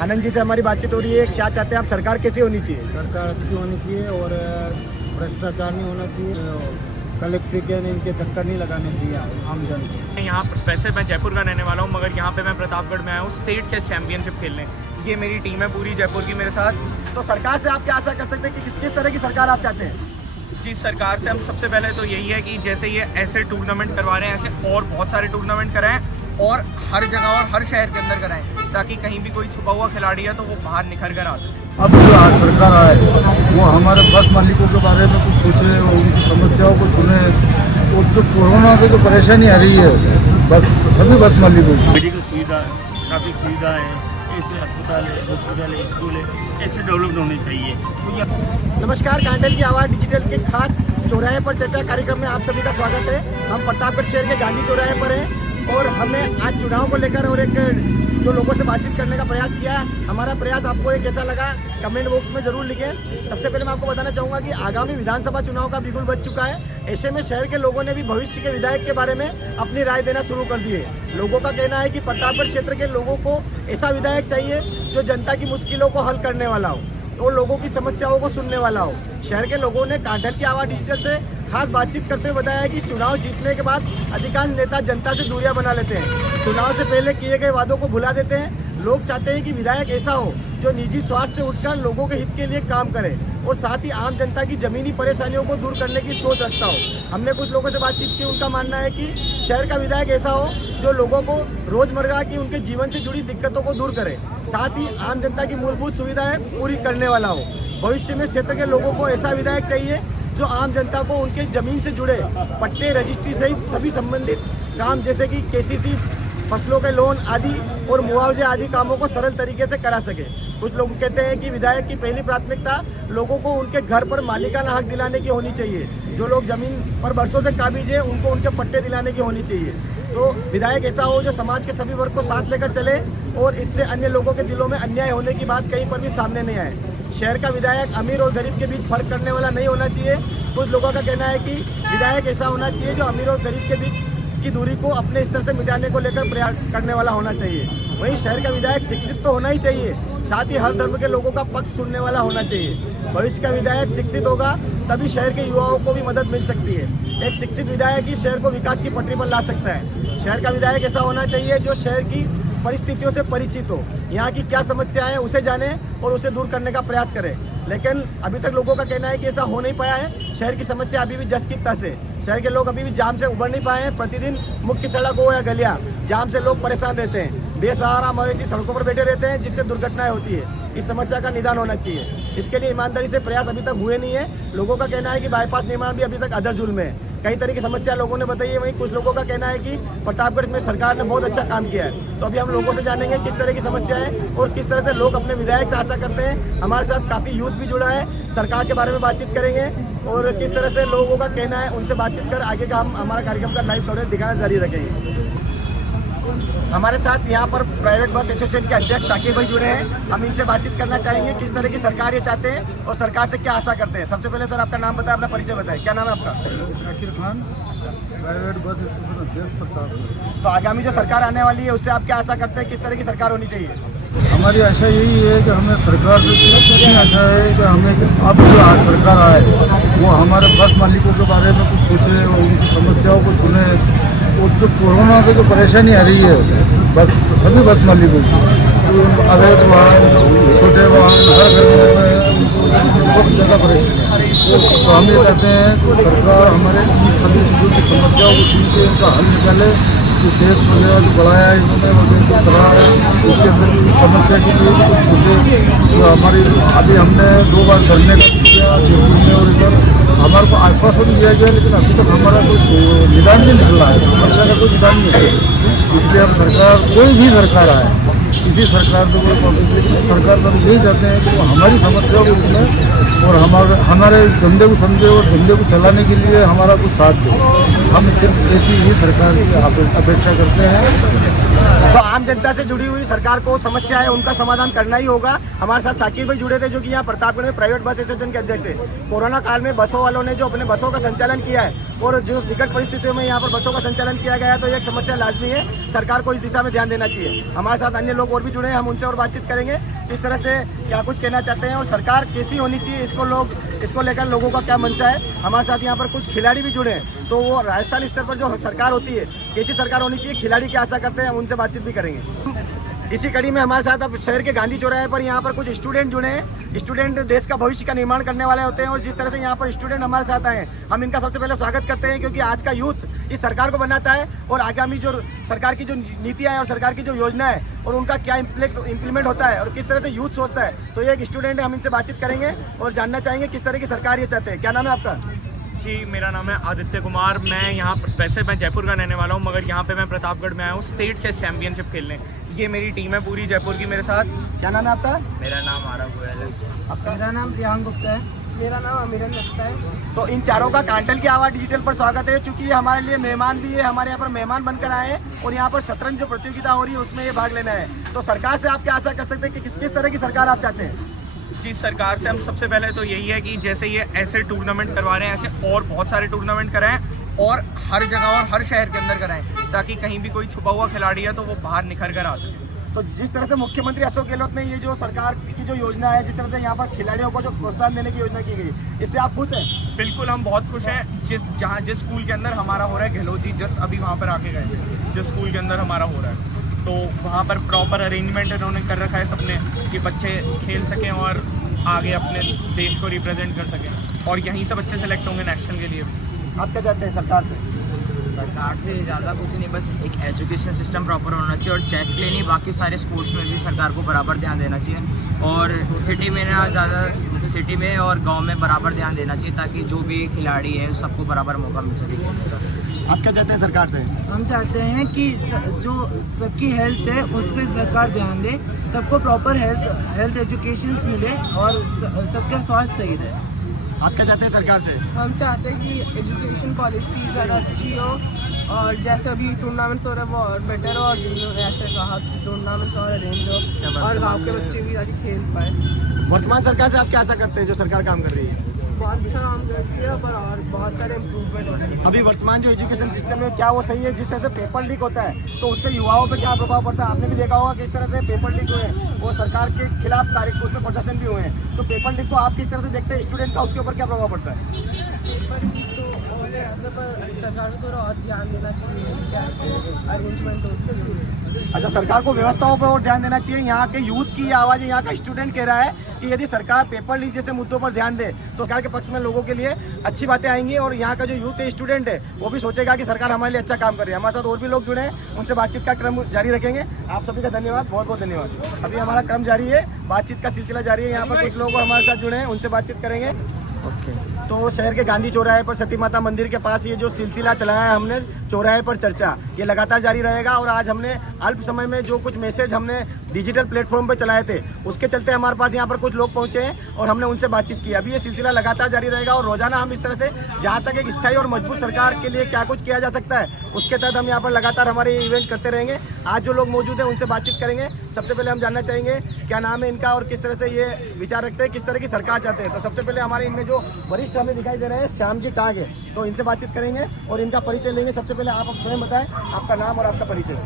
आनंद जी से हमारी बातचीत हो रही है। क्या चाहते हैं आप, सरकार कैसी होनी चाहिए? सरकार अच्छी होनी चाहिए और भ्रष्टाचार नहीं होना चाहिए। कलेक्टर के इनके चक्कर नहीं लगाने चाहिए आम जन को। यहाँ वैसे मैं जयपुर का रहने वाला हूँ, मगर यहाँ पे मैं प्रतापगढ़ में आया हूँ स्टेट चेस चैंपियनशिप खेलने। ये मेरी टीम है पूरी जयपुर की मेरे साथ। तो सरकार से आप क्या आशा कर सकते हैं कि किस तरह की सरकार आप चाहते हैं? जी, सरकार से हम सबसे पहले तो यही है कि जैसे ये ऐसे टूर्नामेंट करवा रहे हैं, ऐसे और बहुत सारे टूर्नामेंट कराएं और हर जगह और हर शहर के अंदर कराएं, ताकि कहीं भी कोई छुपा हुआ खिलाड़ी है तो वो बाहर निखर कर आ सके। अब जो आज सरकार आए वो हमारे बस मालिकों के बारे में कुछ सोचे और उनकी समस्याओं को सुने। और जो कोरोना से जो परेशानी आ रही है बस सभी बस मालिकों की मेडिकल सुविधा, ट्रैफिक सुविधा है, ऐसे अस्पताल है, हॉस्पिटल है, स्कूल है, ऐसे डेवलप्ड होने चाहिए। तो नमस्कार, कांटेल की आवाज़ डिजिटल के खास चौराहे पर चर्चा कार्यक्रम में आप सभी का स्वागत है। हम प्रतापगढ़ शहर के गांधी चौराहे पर हैं और हमने आज चुनाव को लेकर और एक जो लोगों से बातचीत करने का प्रयास किया। हमारा प्रयास आपको एक कैसा लगा कमेंट बॉक्स में जरूर लिखें। सबसे पहले मैं आपको बताना चाहूँगा कि आगामी विधानसभा चुनाव का बिगुल बज चुका है। ऐसे में शहर के लोगों ने भी भविष्य के विधायक के बारे में अपनी राय देना शुरू कर दी है। लोगों का कहना है कि प्रतापगढ़ क्षेत्र के लोगों को ऐसा विधायक चाहिए जो जनता की मुश्किलों को हल करने वाला हो और लोगों की समस्याओं को सुनने वाला हो। शहर के लोगों ने कांटेल की आवाज़ डिजिटल से खास बातचीत करते हुए बताया कि चुनाव जीतने के बाद अधिकांश नेता जनता से दूरियां बना लेते हैं, चुनाव से पहले किए गए वादों को भुला देते हैं। लोग चाहते हैं कि विधायक ऐसा हो जो निजी स्वार्थ से उठकर लोगों के हित के लिए काम करे और साथ ही आम जनता की जमीनी परेशानियों को दूर करने की सोच रखता हो। हमने कुछ लोगों से बातचीत की, उनका मानना है कि शहर का विधायक ऐसा हो जो लोगों को रोजमर्रा की उनके जीवन से जुड़ी दिक्कतों को दूर करे, साथ ही आम जनता की मूलभूत सुविधाएं पूरी करने वाला हो। भविष्य में क्षेत्र के लोगों को ऐसा विधायक चाहिए जो आम जनता को उनके जमीन से जुड़े पट्टे, रजिस्ट्री सहित सभी संबंधित काम जैसे कि केसीसी, फसलों के लोन आदि और मुआवजे आदि कामों को सरल तरीके से करा सके। कुछ लोग कहते हैं कि विधायक की पहली प्राथमिकता लोगों को उनके घर पर मालिकाना हक दिलाने की होनी चाहिए। जो लोग जमीन पर बरसों से काबिज है उनको उनके पट्टे दिलाने की होनी चाहिए। तो विधायक ऐसा हो जो समाज के सभी वर्ग को साथ लेकर चले और इससे अन्य लोगों के दिलों में अन्याय होने की बात कहीं पर भी सामने नहीं आए। शहर का विधायक अमीर और गरीब के बीच फर्क करने वाला नहीं होना चाहिए। कुछ लोगों का कहना है कि विधायक ऐसा होना चाहिए जो अमीर और गरीब के बीच की दूरी को अपने स्तर से मिटाने को लेकर प्रयास करने वाला होना चाहिए। वहीं शहर का विधायक शिक्षित तो होना ही चाहिए, साथ ही हर धर्म के लोगों का पक्ष सुनने वाला होना चाहिए। भविष्य का विधायक शिक्षित होगा तभी शहर के युवाओं को भी मदद मिल सकती है। एक शिक्षित विधायक ही शहर को विकास की पटरी पर ला सकता है। शहर का विधायक ऐसा होना चाहिए जो शहर की परिस्थितियों से परिचित हो, यहाँ की क्या समस्या है उसे जाने और उसे दूर करने का प्रयास करे। लेकिन अभी तक लोगों का कहना है कि ऐसा हो नहीं पाया है। शहर की समस्या अभी भी जस की तस है। शहर के लोग अभी भी जाम से उबर नहीं पाए हैं। प्रतिदिन मुख्य सड़क हो या गलियां, जाम से लोग परेशान रहते हैं, बेसहारा मवेशी सड़कों पर बैठे रहते हैं जिससे दुर्घटनाएं होती है। इस समस्या का निदान होना चाहिए। इसके लिए ईमानदारी से प्रयास अभी तक हुए नहीं है। लोगों का कहना है कि बाईपास निर्माण भी अभी तक अधर जुल्म है। कई तरह की समस्या लोगों ने बताई है। वहीं कुछ लोगों का कहना है कि प्रतापगढ़ में सरकार ने बहुत अच्छा काम किया है। तो अभी हम लोगों से जानेंगे किस तरह की समस्या है और किस तरह से लोग अपने विधायक से आशा करते हैं। हमारे साथ काफ़ी यूथ भी जुड़ा है, सरकार के बारे में बातचीत करेंगे और किस तरह से लोगों का कहना है उनसे बातचीत कर आगे का हम हमारा कार्यक्रम का लाइव कवरेज दिखाना जारी रखेंगे। हमारे साथ यहाँ पर प्राइवेट बस एसोसिएशन के अध्यक्ष शाकिर भाई जुड़े हैं। हम इनसे बातचीत करना चाहेंगे किस तरह की सरकार ये चाहते हैं और सरकार से क्या आशा करते हैं। सबसे पहले सर आपका नाम बताएं, अपना परिचय बताएं। क्या नाम है आपका? Shakir Khan, private bus association अध्यक्ष प्रतापगढ़। तो आगामी जो सरकार आने वाली है उससे आप क्या आशा करते हैं, किस तरह की सरकार होनी चाहिए? हमारी आशा यही है कि हमें सरकार से इतनी आशा है कि हमें अब जो आज सरकार आए वो हमारे बस मालिकों के बारे में कुछ सोचे और उनकी समस्याओं को सुने। और जो कोरोना से जो परेशानी आ रही है बस सभी बस मालिकों की, अवैध वाहन, छोटे वाहन, हर घर में बहुत ज़्यादा परेशानी है। तो हम ये कहते हैं कि सरकार हमारे इन सभी चीज़ों की समस्याओं को सुन के उनका हल निकाले। जो टैक्स वगैरह जो बढ़ाया है इन्होंने वगैरह करा है उसके अंदर भी समस्या के लिए कुछ सोचे। जो हमारी अभी हमने 2 बार धरने का किया जयपुर में और इधर हमारे को आश्वासन दिया गया, लेकिन अभी तक हमारा कोई निदान नहीं निकला है, समस्या का कोई निदान नहीं है। इसलिए हम सरकार, कोई भी सरकार आए, किसी सरकार को कोई सरकार तो यही चाहते हैं कि वो हमारी समस्याओं को सुने और हमारे धंधे को समझे और धंधे को चलाने के लिए हमारा कुछ साथ दे। हम सिर्फ ऐसी ही सरकार की अपेक्षा करते हैं। तो आम जनता से जुड़ी हुई सरकार को समस्या है उनका समाधान करना ही होगा। हमारे साथ शाकिर भाई जुड़े थे जो कि यहाँ प्रतापगढ़ में प्राइवेट बस एसोसिएशन के अध्यक्ष है। कोरोना काल में बसों वालों ने जो अपने बसों का संचालन किया है और जो विकट परिस्थितियों में यहाँ पर बसों का संचालन किया गया है तो ये एक समस्या लाजमी है, सरकार को इस दिशा में ध्यान देना चाहिए। हमारे साथ अन्य लोग और भी जुड़े हैं, हम उनसे और बातचीत करेंगे किस तरह से क्या कुछ कहना चाहते हैं और सरकार कैसी होनी चाहिए, इसको लेकर लोगों का क्या मंशा है। हमारे साथ यहाँ पर कुछ खिलाड़ी भी जुड़े हैं, तो वो राजस्थान स्तर पर जो सरकार होती है कैसी सरकार होनी चाहिए, खिलाड़ी क्या आशा करते हैं, हम उनसे बातचीत भी करेंगे। इसी कड़ी में हमारे साथ अब शहर के गांधी चौराहे पर यहाँ पर कुछ स्टूडेंट जुड़े हैं। स्टूडेंट देश का भविष्य का निर्माण करने वाले होते हैं और जिस तरह से यहाँ पर स्टूडेंट हमारे साथ आए हैं, हम इनका सबसे पहले स्वागत करते हैं, क्योंकि आज का यूथ इस सरकार को बनाता है और आगामी जो सरकार की जो नीतियाँ हैं और सरकार की जो योजना है और उनका क्या इम्प्लीमेंट होता है और किस तरह से यूथ सोचता है। तो ये एक स्टूडेंट है, हम इनसे बातचीत करेंगे और जानना चाहेंगे किस तरह की सरकार ये चाहते हैं। क्या नाम है आपका? जी, मेरा नाम है आदित्य कुमार। मैं यहाँ वैसे मैं जयपुर का रहने वाला हूँ, मगर यहाँ पे मैं प्रतापगढ़ में आया हूँ स्टेट चेस चैंपियनशिप खेलने। ये मेरी टीम है पूरी जयपुर की मेरे साथ। क्या नाम है आपका? मेरा नाम आरव गोयल है। आपका? मेरा नाम प्रियांक गुप्ता है। मेरा नाम अमिरन गुप्ता है। तो इन चारों का कांटल की आवाज़ डिजिटल पर स्वागत है, चूंकि ये हमारे लिए मेहमान भी है, हमारे यहाँ पर मेहमान बनकर आए हैं और यहाँ पर शतरंज जो प्रतियोगिता हो रही है उसमें ये भाग लेना है। तो सरकार से आप क्या आशा कर सकते हैं कि किस तरह की सरकार आप चाहते हैं? जी, सरकार से हम सबसे पहले तो यही है कि जैसे ये ऐसे टूर्नामेंट करवा रहे हैं, ऐसे और बहुत सारे टूर्नामेंट कराएं और हर जगह और हर शहर के अंदर कराएं, ताकि कहीं भी कोई छुपा हुआ खिलाड़ी है तो वो बाहर निखर कर आ सके। तो जिस तरह से मुख्यमंत्री अशोक गहलोत ने ये जो सरकार की जो योजना है, जिस तरह से यहाँ पर खिलाड़ियों को जो प्रोत्साहन देने की योजना की गई, इससे आप खुश हैं? बिल्कुल, हम बहुत खुश हैं। जिस स्कूल के अंदर हमारा हो रहा है, गहलोत जी जस्ट अभी वहाँ पर आके गए, जिस स्कूल के अंदर हमारा हो रहा है, तो वहाँ पर प्रॉपर अरेंजमेंट इन्होंने कर रखा है सबने, कि बच्चे खेल सकें और आगे अपने देश को रिप्रेजेंट कर सकें, और यहीं से बच्चे सेलेक्ट होंगे नेशनल के लिए। आप क्या चाहते हैं सरकार से? सरकार से ज़्यादा कुछ नहीं, बस एक एजुकेशन सिस्टम प्रॉपर होना चाहिए और चेस के लिए नहीं, बाकी सारे स्पोर्ट्स में भी सरकार को बराबर ध्यान देना चाहिए। और सिटी में ना ज़्यादा, सिटी में और गांव में बराबर ध्यान देना चाहिए, ताकि जो भी खिलाड़ी है सबको बराबर मौका मिल सके। आप क्या चाहते हैं सरकार से? हम चाहते हैं कि जो सबकी हेल्थ है उस पर सरकार ध्यान दे, सबको प्रॉपर हेल्थ एजुकेशन मिले और सबका स्वास्थ्य सही रहे। आप क्या चाहते हैं सरकार से? हम चाहते हैं कि एजुकेशन पॉलिसी ज़्यादा अच्छी हो और जैसे अभी टूर्नामेंट्स हो रहे हैं वो और बेटर हो, और जिन्होंने ऐसे कहा कि टूर्नामेंट्स और अरेंज हो और गांव के बच्चे भी जाके खेल पाए। वर्तमान सरकार से आप क्या आशा करते हैं जो सरकार काम कर रही है? बहुत अच्छा काम करती है, पर और बहुत सारे इम्प्रूवमेंट हो सकते हैं। अभी वर्तमान जो एजुकेशन सिस्टम है क्या वो सही है? जिस तरह से पेपर लीक होता है तो उससे युवाओं पे क्या प्रभाव पड़ता है? आपने भी देखा होगा किस तरह से पेपर लीक हुए हैं और सरकार के खिलाफ उसमें प्रदर्शन भी हुए हैं। तो पेपर लीक को आप किस तरह से देखते हैं स्टूडेंट का, उसके ऊपर क्या प्रभाव पड़ता है? पेपर लीक तो और ज़्यादा, पर सरकार को थोड़ा और ध्यान देना चाहिए कैसे अरेंजमेंट होती है। अच्छा, सरकार को व्यवस्थाओं पर और ध्यान देना चाहिए। यहाँ के यूथ की आवाज़, यहाँ का स्टूडेंट कह रहा है कि यदि सरकार पेपर लीक जैसे मुद्दों पर ध्यान दे तो सरकार के पक्ष में लोगों के लिए अच्छी बातें आएंगी और यहाँ का जो यूथ है, स्टूडेंट है, वो भी सोचेगा कि सरकार हमारे लिए अच्छा काम कर रही है। हमारे साथ और भी लोग जुड़े हैं, उनसे बातचीत का क्रम जारी रखेंगे। आप सभी का धन्यवाद, बहुत बहुत धन्यवाद। अभी हमारा क्रम जारी है, बातचीत का सिलसिला जारी है। यहाँ पर कुछ लोग हमारे साथ जुड़े हैं, उनसे बातचीत करेंगे। तो शहर के गांधी चौराहे पर सती माता मंदिर के पास ये जो सिलसिला चलाया है हमने, चौराहे पर चर्चा, ये लगातार जारी रहेगा। और आज हमने अल्प समय में जो कुछ मैसेज हमने डिजिटल प्लेटफॉर्म पर चलाए थे, उसके चलते हमारे पास यहाँ पर कुछ लोग पहुँचे हैं और हमने उनसे बातचीत की। अभी ये सिलसिला लगातार जारी रहेगा और रोजाना हम इस तरह से जहाँ तक एक स्थायी और मजबूत सरकार के लिए क्या कुछ किया जा सकता है उसके तहत हम यहाँ पर लगातार हमारे इवेंट करते रहेंगे। आज जो लोग मौजूद हैं उनसे बातचीत करेंगे। सबसे पहले हम जानना चाहेंगे क्या नाम है इनका और किस तरह से ये विचार रखते हैं, किस तरह की सरकार चाहते हैं। तो सबसे पहले हमारे इनमें जो वरिष्ठ हमें दिखाई दे रहे हैं, श्याम जी टांग है, तो इनसे बातचीत करेंगे और इनका परिचय लेंगे। सबसे पहले आप स्वयं बताएं, आपका नाम और आपका परिचय।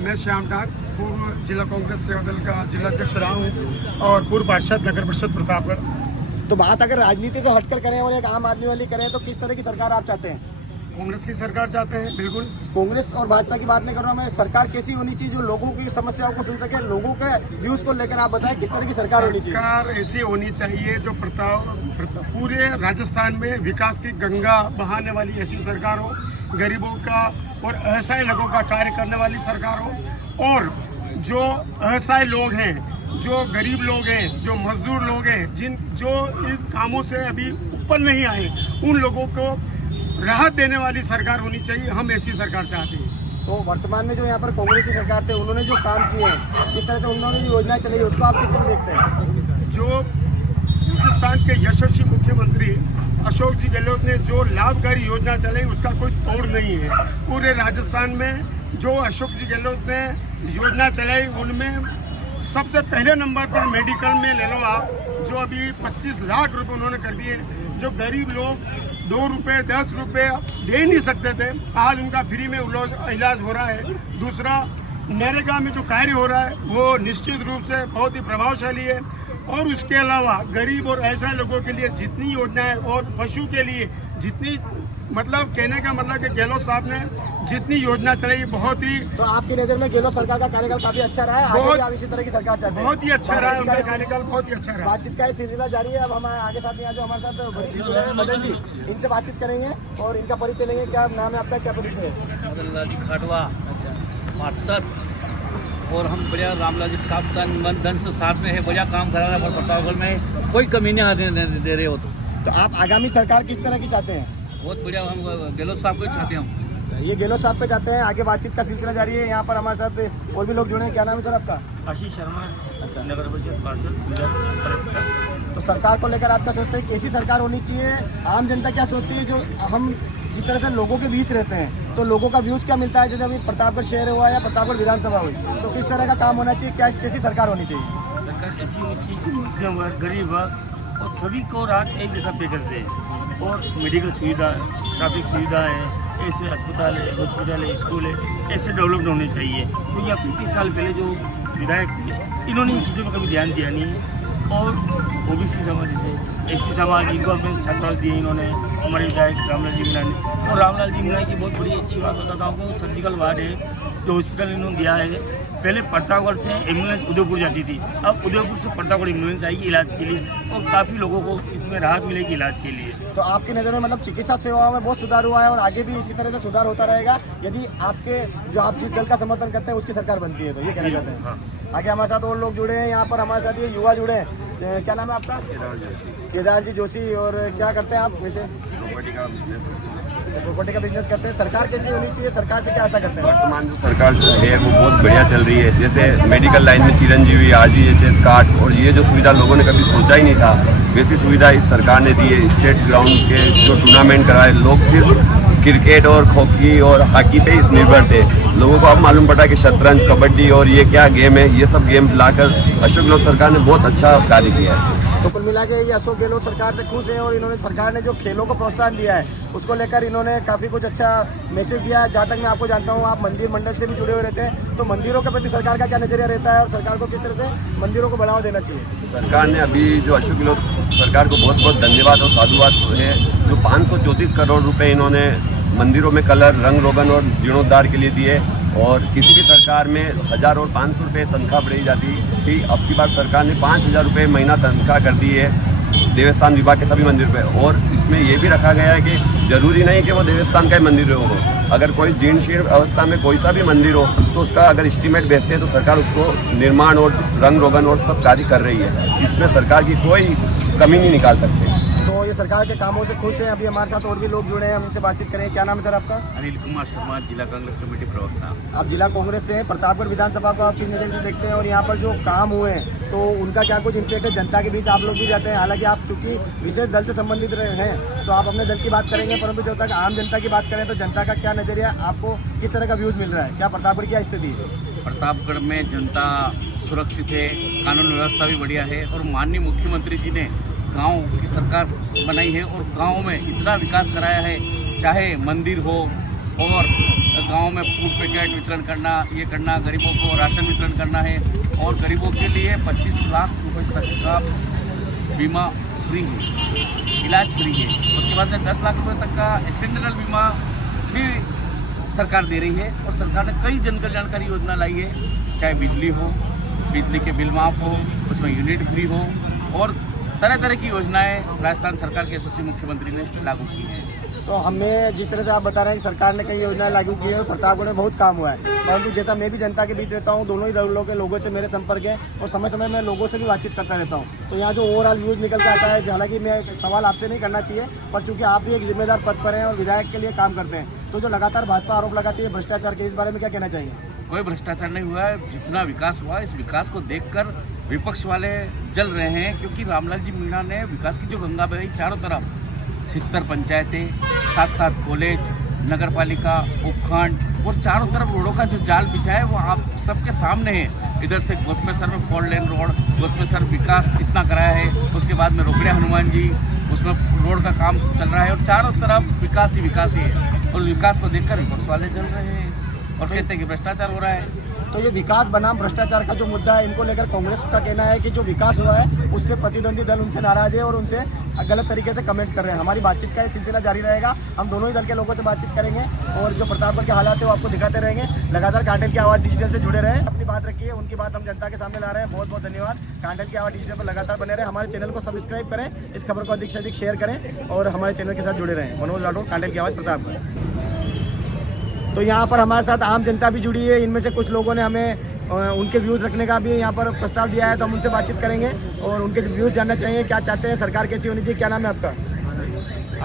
मैं श्याम टांग, पूर्व जिला कांग्रेस सेवा दल का जिला अध्यक्ष रहा हूँ और पूर्व पार्षद नगर परिषद प्रतापगढ़। तो बात अगर राजनीति से हटकर करें और एक आम आदमी वाली करें तो किस तरह की सरकार आप चाहते हैं? कांग्रेस की सरकार चाहते हैं, बिल्कुल। कांग्रेस और भाजपा की बात नहीं कर रहा हूँ मैं, सरकार कैसी होनी चाहिए जो लोगों की समस्याओं को सुन सके, लोगों के व्यूज को लेकर आप बताएं किस तरह की सरकार होनी चाहिए? सरकार ऐसी होनी चाहिए जो पूरे राजस्थान में विकास की गंगा बहाने वाली ऐसी सरकार हो, गरीबों का और असहाय लोगों का कार्य करने वाली सरकार हो। और जो असहाय लोग हैं, जो गरीब लोग हैं, जो मजदूर लोग हैं, जो इन कामों से अभी ऊपर नहीं आए, उन लोगों को राहत देने वाली सरकार होनी चाहिए। हम ऐसी सरकार चाहते हैं। तो वर्तमान में जो यहाँ पर कांग्रेस की सरकार थे, उन्होंने जो काम किए हैं, जिस तरह से उन्होंने जो योजनाएं चलाई, उसको आप किस तरह देखते हैं? जो हिंदुस्तान के यशस्वी मुख्यमंत्री अशोक जी गहलोत ने जो लाभकारी योजना चलाई, उसका कोई तोड़ नहीं है। पूरे राजस्थान में जो अशोक जी गहलोत ने योजना चलाई, उनमें सबसे पहले नंबर पर मेडिकल में ले लो आप, जो अभी 25 लाख रुपए उन्होंने कर दिए। जो गरीब लोग 2 रुपए 10 रुपए दे नहीं सकते थे, आज उनका फ्री में इलाज हो रहा है। दूसरा, नरेगा में जो कार्य हो रहा है वो निश्चित रूप से बहुत ही प्रभावशाली है। और उसके अलावा गरीब और ऐसे लोगों के लिए जितनी योजनाएं और पशु के लिए जितनी, मतलब कहने का मतलब कि गहलोत साहब ने जितनी योजना चलाई बहुत ही, तो आपकी नजर में गहलोत सरकार का कार्यकाल काफी अच्छा रहा है, आगे भी आप इसी तरह की सरकार चाहते हैं? बहुत ही अच्छा रहा है, उनका कार्यकाल बहुत ही अच्छा रहा। बातचीत का सिलसिला जारी है। अब हम आगे साथ यहाँ जो हमारे साथ वरिष्ठ जुड़े हैं मदन जी, इनसे बातचीत करेंगे और इनका परिचय लेंगे। क्या नाम है आपका, क्या परिचय है? मदन लाल जी खाटवा पार्षद, और हम बढ़िया रामलाल जी साहब तन धन से साथ में है, बढ़िया काम करा रहे हैं। प्रतापगढ़ में कोई कमी नहीं आने दे रहे हो। तो आप आगामी सरकार किस तरह की चाहते हैं? बहुत बढ़िया, हम गहलोत साहब को चाहते हैं। ये गहलोत साहब पे चाहते हैं। आगे बातचीत का सिलसिला जारी है। यहाँ पर हमारे साथ और भी लोग जुड़े हैं। क्या नाम है सर आपका? आशीष शर्मा, नगर परिषद पार्षद। तो सरकार को लेकर आप क्या सोचते हैं, कैसी सरकार होनी चाहिए? आम जनता क्या सोचती है? जो हम जिस तरह से लोगों के बीच रहते हैं तो लोगों का व्यूज क्या मिलता है? जैसे अभी प्रतापगढ़ शहर हुआ या प्रतापगढ़ विधानसभा हुई, तो किस तरह का काम होना चाहिए? क्या कैसी सरकार होनी चाहिए? सरकार ऐसी होनी चाहिए कि मध्यम वर्ग, गरीब वर्ग और सभी को राज एक जैसा पे कर दे, और मेडिकल सुविधा, ट्रैफिक सुविधा है, ऐसे अस्पताल है, हॉस्पिटल है, स्कूल है, ऐसे डेवलप्ड होने चाहिए। तो ये 25 साल पहले जो विधायक थे इन्होंने इन चीज़ों पर कभी ध्यान दिया नहीं है। और ओबीसी समाज जैसे एससी समाज, इनको अपने छात्रावास दिए इन्होंने, हमारे विधायक रामलाल जी मीणा ने। और रामलाल जी मीणा की बहुत बड़ी अच्छी बात बताता हूँ आपको, सर्जिकल वार्ड है जो हॉस्पिटल इन्होंने दिया है। पहले प्रतापगढ़ से एम्बुलेंस उदयपुर जाती थी, अब उदयपुर से प्रतापगढ़ एम्बुलेंस आएगी इलाज के लिए, और काफ़ी लोगों को इसमें राहत मिलेगी इलाज के लिए। तो आपकी नज़र में मतलब चिकित्सा सेवाओं में बहुत सुधार हुआ है और आगे भी इसी तरह से सुधार होता रहेगा यदि आपके जो आप जिस दल का समर्थन करते हैं उसकी सरकार बनती है, तो ये कहना चाहते हैं? हाँ। आगे हमारे साथ और लोग जुड़े हैं। यहाँ पर हमारे साथ ये युवा जुड़े हैं। क्या नाम है आपका? केदार जी जोशी। और क्या करते हैं आप वैसे? प्रॉपर्टी का बिजनेस करते हैं। सरकार कैसी होनी चाहिए, सरकार से क्या आशा करते हैं? वर्तमान जो सरकार जो है वो बहुत बढ़िया चल रही है। जैसे मेडिकल लाइन में चिरंजीवी, RGHS कार्ड, और ये जो सुविधा लोगों ने कभी सोचा ही नहीं था, वैसी सुविधा इस सरकार ने दी है। स्टेट ग्राउंड के जो टूर्नामेंट कराए, लोग सिर्फ क्रिकेट और हॉकी और हॉकी पे निर्भर थे। लोगों को अब मालूम पड़ा कि शतरंज, कबड्डी और ये क्या गेम है, ये सब गेम लाकर अशोक गहलोत सरकार ने बहुत अच्छा कार्य किया है। तो कुल मिला के ये अशोक गहलोत सरकार से खुश है और इन्होंने सरकार ने जो खेलों को प्रोत्साहन दिया है उसको लेकर इन्होंने काफ़ी कुछ अच्छा मैसेज दिया है। जहाँ तक मैं आपको जानता हूँ आप मंदिर मंडल से भी जुड़े हुए रहते हैं, तो मंदिरों के प्रति सरकार का क्या नजरिया रहता है और सरकार को किस तरह से मंदिरों को बढ़ावा देना चाहिए? सरकार ने अभी जो अशोक गहलोत सरकार को बहुत बहुत धन्यवाद और साधुवाद है, जो 534 करोड़ रुपए इन्होंने मंदिरों में कलर, रंग रोगन और जीर्णोद्धार के लिए दिए। और किसी भी सरकार में 1000 और 500 रुपये तनख्वाह बढ़ाई जाती थी, अब की बार सरकार ने 5000 रुपये महीना तनख्वाह कर दी है देवस्थान विभाग के सभी मंदिर पे। और इसमें ये भी रखा गया है कि जरूरी नहीं कि वो देवस्थान का ही मंदिर हो, अगर कोई जीर्ण शीर्ण अवस्था में कोई सा भी मंदिर हो तो उसका अगर एस्टीमेट भेजते हैं तो सरकार उसको निर्माण और रंग रोगन और सब कार्य कर रही है। इसमें सरकार की कोई कमी नहीं निकाल सकते। तो ये सरकार के कामों से खुश हैं। अभी हमारे साथ और भी लोग जुड़े हैं, हम उनसे बातचीत करें। क्या नाम है सर आपका? अनिल कुमार शर्मा, जिला कांग्रेस कमेटी प्रवक्ता। आप जिला कांग्रेस से हैं। प्रतापगढ़ विधानसभा को आप किस नज़र से देखते हैं और यहाँ पर जो काम हुए हैं तो उनका क्या कुछ इम्पैक्ट है जनता के बीच? आप लोग भी जाते हैं, हालांकि आप चूंकि विशेष दल से संबंधित रहे हैं तो आप अपने दल की बात करेंगे, परंतु जब तक आम जनता की बात करें तो जनता का क्या नजरिया, आपको किस तरह का व्यूज मिल रहा है? क्या प्रतापगढ़ की स्थिति है? प्रतापगढ़ में जनता सुरक्षित है, कानून व्यवस्था भी बढ़िया है, और माननीय मुख्यमंत्री जी ने गांव की सरकार बनाई है और गांव में इतना विकास कराया है, चाहे मंदिर हो और गांव में फूड पैकेट वितरण करना, ये करना, गरीबों को राशन वितरण करना है, और गरीबों के लिए 25 लाख रुपए तक का बीमा फ्री है, इलाज फ्री है। उसके बाद में 10 लाख रुपए तक का एक्सीडेंटल बीमा भी सरकार दे रही है। और सरकार ने कई जन कल्याणकारी योजना लाई है, चाहे बिजली हो, बिजली के बिल माफ़ हो, उसमें यूनिट फ्री हो, और तरह तरह की योजनाएं राजस्थान सरकार के यशस्वी मुख्यमंत्री ने लागू की हैं। तो हमें जिस तरह से आप बता रहे हैं कि सरकार ने कई योजनाएं लागू की है और प्रतापगढ़ में बहुत काम हुआ है, परंतु जैसा मैं भी जनता के बीच रहता हूं, दोनों ही दलों के लोगों से मेरे संपर्क है और समय समय में लोगों से भी बातचीत करता रहता हूं, तो यहाँ जो ओवरऑल व्यूज निकल के आता है, हालांकि मैं सवाल आपसे नहीं करना चाहिए, पर चूंकि आप भी एक जिम्मेदार पद पर हैं और विधायक के लिए काम करते हैं, तो जो लगातार भाजपा आरोप लगाती है भ्रष्टाचार के, इस बारे में क्या कहना चाहिए? कोई भ्रष्टाचार नहीं हुआ है। जितना विकास हुआ, इस विकास को देखकर विपक्ष वाले जल रहे हैं, क्योंकि रामलाल जी मीणा ने विकास की जो गंगा बही चारों तरफ, 70 पंचायतें, 7 कॉलेज, नगर पालिका, उपखंड, और चारों तरफ रोडों का जो जाल बिछा है वो आप सबके सामने है। इधर से गोतमेसर में 4 लेन रोड, गोतमेसर विकास इतना कराया है। उसके बाद में रोकड़िया हनुमान जी, उसमें रोड का काम चल रहा है और चारों तरफ विकास ही है और विकास को देखकर विपक्ष वाले चल रहे हैं और कहते हैं कि भ्रष्टाचार हो रहा है। तो ये विकास बनाम भ्रष्टाचार का जो मुद्दा है, इनको लेकर कांग्रेस का कहना है कि जो विकास हुआ है उससे प्रतिद्वंदी दल उनसे नाराज है और उनसे गलत तरीके से कमेंट्स कर रहे हैं। हमारी बातचीत का ये सिलसिला जारी रहेगा, हम दोनों ही दल के लोगों से बातचीत करेंगे और जो प्रतापगढ़ के हालात है वो आपको दिखाते रहेंगे। लगातार कांटेल की आवाज़ डिजिटल से जुड़े रहे, अपनी बात रखिए, उनकी बात हम जनता के सामने ला रहे हैं। बहुत बहुत धन्यवाद। कांटेल की आवाज़ डिजिटल पर लगातार बने रहे, हमारे चैनल को सब्सक्राइब करें, इस खबर को अधिक से अधिक शेयर करें और हमारे चैनल के साथ जुड़े रहें। मनोज राठौर, कांटेल की आवाज़, प्रतापगढ़। तो यहाँ पर हमारे साथ आम जनता भी जुड़ी है, इनमें से कुछ लोगों ने हमें उनके व्यूज़ रखने का भी यहाँ पर प्रस्ताव दिया है, तो हम उनसे बातचीत करेंगे और उनके व्यूज़ जानना चाहिए, क्या चाहते हैं, सरकार कैसी होनी चाहिए। क्या नाम है आपका?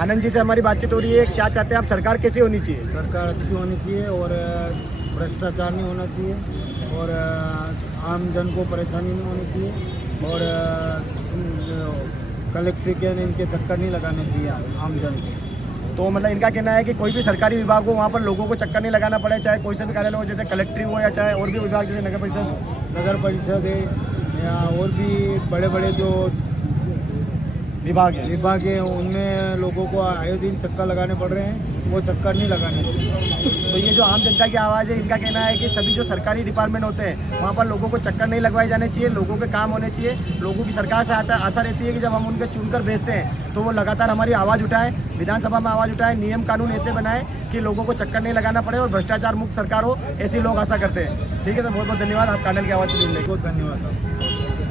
आनंद जी से हमारी बातचीत हो रही है। क्या चाहते हैं आप, सरकार कैसी होनी चाहिए? सरकार अच्छी होनी चाहिए और भ्रष्टाचार नहीं होना चाहिए और आम जन को परेशानी नहीं होनी चाहिए और कलेक्ट्री के इनके चक्कर नहीं लगाने चाहिए आम जन को। तो मतलब इनका कहना है कि कोई भी सरकारी विभाग हो वहाँ पर लोगों को चक्कर नहीं लगाना पड़े, चाहे कोई सा भी कार्यालय हो, जैसे कलेक्ट्री हो या चाहे और भी विभाग जैसे नगर परिषद है या और भी बड़े बड़े जो विभाग है उनमें लोगों को आए दिन चक्कर लगाने पड़ रहे हैं, वो चक्कर नहीं लगाने चाहिए। तो ये जो आम जनता की आवाज़ है, इनका कहना है कि सभी जो सरकारी डिपार्टमेंट होते हैं वहाँ पर लोगों को चक्कर नहीं लगवाए जाने चाहिए, लोगों के काम होने चाहिए। लोगों की सरकार से आशा रहती है कि जब हम उनके चुनकर भेजते हैं तो वो लगातार हमारी आवाज़ उठाएं, विधानसभा में आवाज़ उठाएं, नियम कानून ऐसे बनाएं कि लोगों को चक्कर नहीं लगाना पड़े और भ्रष्टाचार मुक्त सरकार हो, ऐसी लोग आशा करते हैं। ठीक है, तो बहुत बहुत धन्यवाद आप कांटेल की आवाज़ से जुड़ने। बहुत धन्यवाद।